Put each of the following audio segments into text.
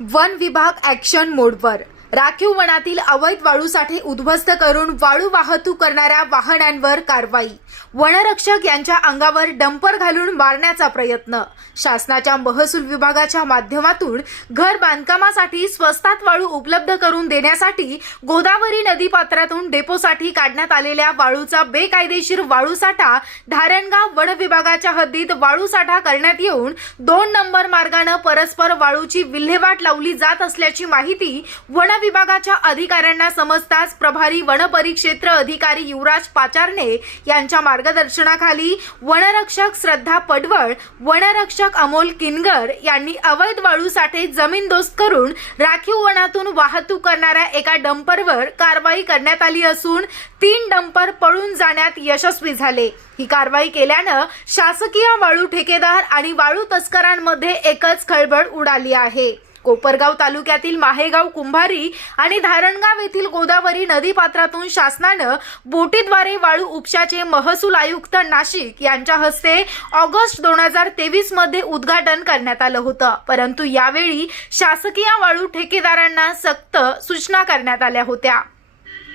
One विभाग action मोडवर राखीव वनातील अवैध वाळूसाठी उद्ध्वस्त करून वाळू वाहतूक करणाऱ्या वाहनांवर कारवाई. वनरक्षक यांच्या अंगावर डंपर घालून मारण्याचा प्रयत्न. शासनाच्या महसूल विभागाच्या माध्यमातून घर बांधकामासाठी स्वस्तात वाळू उपलब्ध करून देण्यासाठी गोदावरी नदी पात्रातून डेपोसाठी काढण्यात आलेल्या वाळूचा बेकायदेशीर वाळूसाठा धारणगाव वन विभागाच्या हद्दीत वाळूसाठा करण्यात येऊन दोन नंबर मार्गानं परस्पर वाळूची विल्हेवाट लावली जात असल्याची माहिती वन विभागाच्या अधिकाऱ्यांना समजताच प्रभारी वनपरिक्षेत्र अधिकारी युवराज पाचारणे यांच्या मार्गदर्शनाखाली वनरक्षक श्रद्धा पडवळ वनरक्षक अमोल किनगर यांनी अवैध वाळूसाठी जमीनदोस्त करून राखीव वनातून वाहतूक करणाऱ्या एका डंपरवर कारवाई करण्यात आली असून तीन डंपर पळून जाण्यात यशस्वी झाले. ही कारवाई केल्यानं शासकीय वाळू ठेकेदार आणि वाळू तस्करांमध्ये एकच खळबळ उडाली आहे. कोपरगाव तालुक्यातील माहेगाव कुंभारी आणि धारणगाव येथील गोदावरी नदीपात्रातून शासनानं बोटीद्वारे वाळू उपशाचे महसूल आयुक्त नाशिक यांच्या हस्ते ऑगस्ट दोन हजार तेवीसमध्ये उद्घाटन करण्यात आलं होतं. परंतु यावेळी शासकीय वाळू ठेकेदारांना सक्त सूचना करण्यात आल्या होत्या.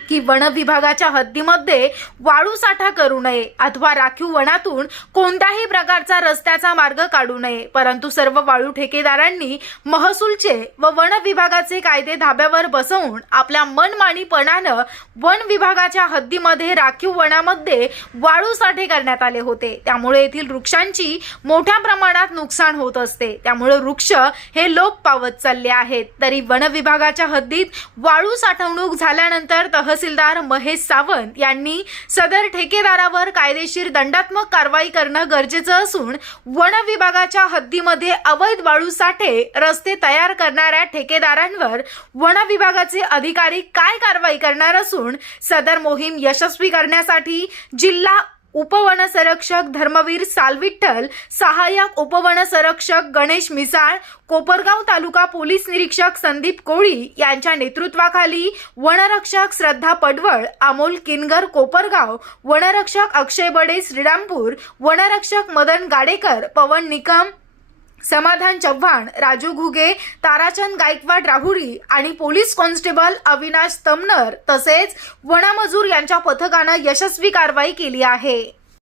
की वन विभागाच्या हद्दीमध्ये वाळू साठा करू नये अथवा राखीव वनातून कोणत्याही प्रकारचा रस्त्याचा मार्ग काढू नये. परंतु सर्व वाळू ठेकेदारांनी महसूलचे व वन विभागाचे कायदे धाब्यावर बसवून आपल्या मनमानीपणानं वन विभागाच्या हद्दीमध्ये राखीव वनामध्ये वाळू साठे करण्यात आले होते. त्यामुळे येथील वृक्षांची मोठ्या प्रमाणात नुकसान होत असते. त्यामुळे वृक्ष हे लोप पावत चालले आहेत. तरी वन विभागाच्या हद्दीत वाळू साठवणूक झाल्यानंतर तहसीलदार महेश सावंत यांनी सदर ठेकेदारावर कायदेशीर दंडात्मक कारवाई करणं गरजेचं असून वन विभागाच्या हद्दीमध्ये अवैध वाळू साठे रस्ते तयार करणाऱ्या ठेकेदारांवर वन विभागाचे अधिकारी काय कारवाई करणार असून सदर मोहीम यशस्वी करण्यासाठी जिल्हा उपवन संरक्षक धर्मवीर सालविठ्ठल सहाय्यक उपवन संरक्षक गणेश मिसाळ कोपरगाव तालुका पोलीस निरीक्षक संदीप कोळी यांच्या नेतृत्वाखाली वनरक्षक श्रद्धा पडवळ अमोल किनगर कोपरगाव वनरक्षक अक्षय बडे श्रीरामपूर वनरक्षक मदन गाडेकर पवन निकम समाधान चव्हाण राजू घुगे ताराचंद गायकवाड राहुरी आणि पोलीस कॉन्स्टेबल अविनाश तमनर तसेच वनमजूर यांच्या पथकानं यशस्वी कारवाई केली आहे.